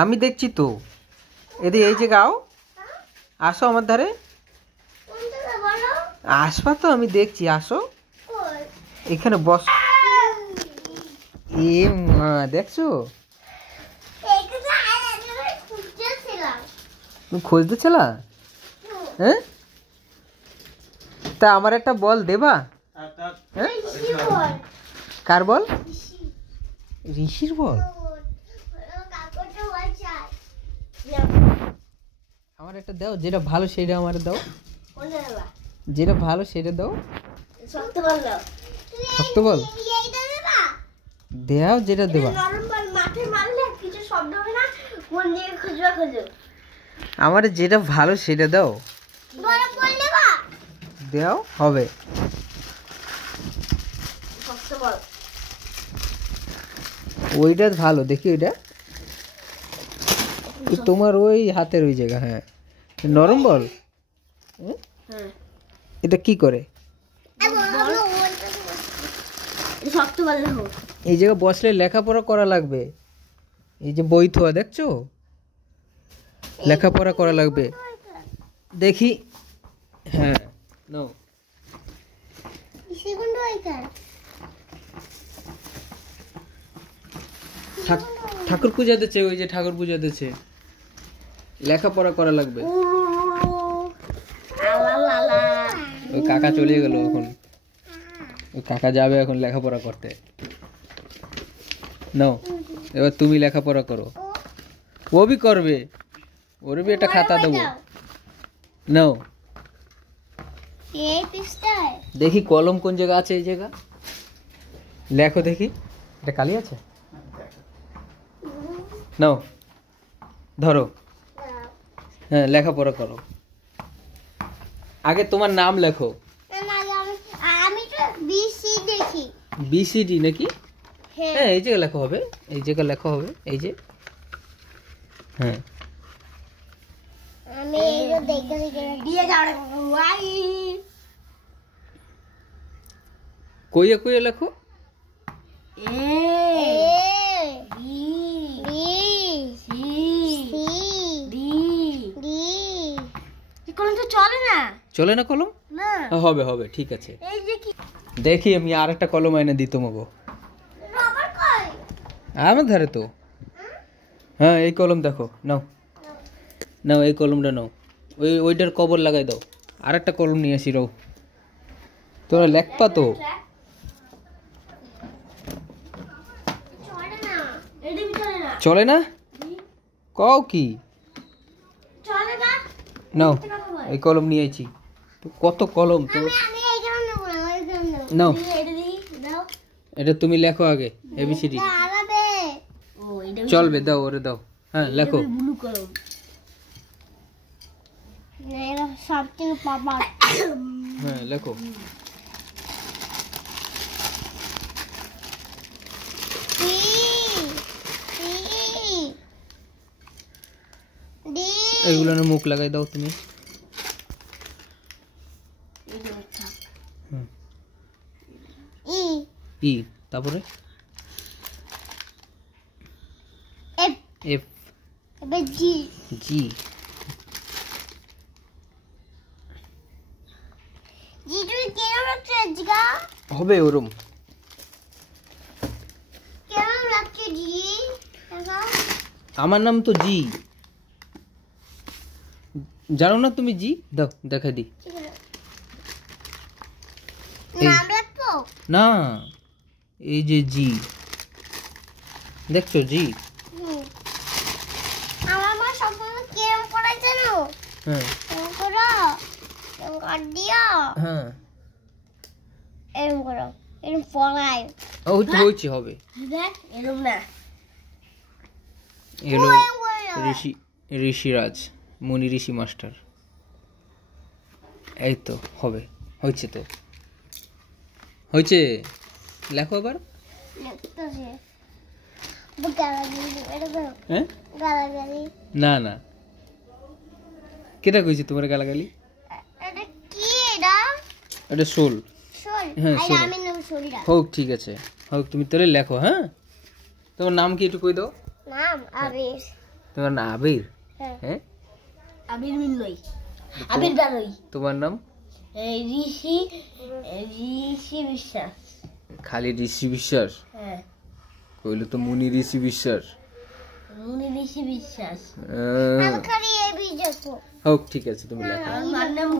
আমি দেখছি তো, এদিকে এই যে গাও, আসো আমার ধারে, আসবা তো, আমি দেখছি, আসো এখানে বস। এ মা, দেখছো তুমি খুঁজতেছিলা? হ্যাঁ, তা আমার একটা বল দেবা? হ্যাঁ, কার বল? ঋষির বল? আমার একটা দাও, যেটা ভালো সেটা আমার দাও, যেটা ভালো সেটা দাও। শক্ত বল দেও, যেটা দেবা। আমার যেটা ভালো সেটা দাও, দেও হবে। ওইটা ভালো, দেখি ওইটা তোমার ওই হাতের ওই জায়গা। হ্যাঁ, নরম বল। এটা কি করে? এই জায়গা বসলে লেখাপড়া করা লাগবে। এই যে বই থোয়া দেখছো, লেখাপড়া করা লাগবে। দেখি, হ্যাঁ নাও। ঠাকুর পূজা দিচ্ছে, ওই যে ঠাকুর পূজা দিচ্ছে, লেখাপড়া করা লাগবে। ওই কাকা চলে গেল, এখন ওই কাকা যাবে এখন লেখাপড়া করতে। নাও, এবার তুমি লেখাপড়া করো। ও भी করবে, ওর भी একটা খাতা দেবো। নাও, দেখি কলম কোন জায়গা আছে। এই জায়গা লেখো দেখি, এটা কালি আছে? নাও, ধরো। হ্যাঁ, লেখাপড়া করো। আগে তোমার নাম লেখো। বিসিডি নাকি? হ্যাঁ, এই জায়গা লেখা হবে, এই জায়গা লেখা হবে, এই যে। হ্যাঁ, কইয়া কইয়া লেখো। চলে না কলম? হবে হবে, ঠিক আছে। দেখি আমি আর একটা কলম এনে দিই তোমাকে। আমার ধারে তো। হ্যাঁ, এই কলম দেখো, নাও নাও, এই কলমটা নাও, ওইটার কবর লাগাই দাও। আর একটা কলম নিয়ে আসি, রও। তোরা লেখপা তো। চলে না? কও কি? নাও, এই কলম নিয়ে আইছি। কত কলম তো। নাও, এটা তুমি লেখো আগে, এবিসিডি। চলবে, দাও ওরে দাও। হ্যাঁ, লেখো। হ্যাঁ, লেখো। এইগুলো মুখ লাগাই দাও তুমি। ই, তারপরে এফ, জি, জি হবে ওরম। আমার নাম তো জি, জানো না তুমি? জি দাও, দেখা দি। না, এই যে জি, দেখছো জি? হবে ঋষিরাজ, মুনি ঋষি মাস্টার। এই তো হবে, হয়েছে তো, হয়েছে। লেখো আবার। না না, কেটা কইছি তোমার গালাগালি? এটা শোল। হ্যাঁ, হোক, ঠিক আছে, হোক। তুমি তাহলে লেখো। হ্যাঁ, তোমার নাম কি একটু কই দাও। নাম আবির। তোমার নাম আবির? হ্যাঁ আবির মিলই, আবির বারই। তোমার নাম? ঋষি, ঋষি বিশ্বাস। খালি ঋষি বিশ্বাস? হ্যাঁ। কইলো তো মুনি ঋষি বিশ্বাস। মুনি ঋষি বিশ্বাস। হোক ঠিক আছে, তুমি লেখো। আমার নাম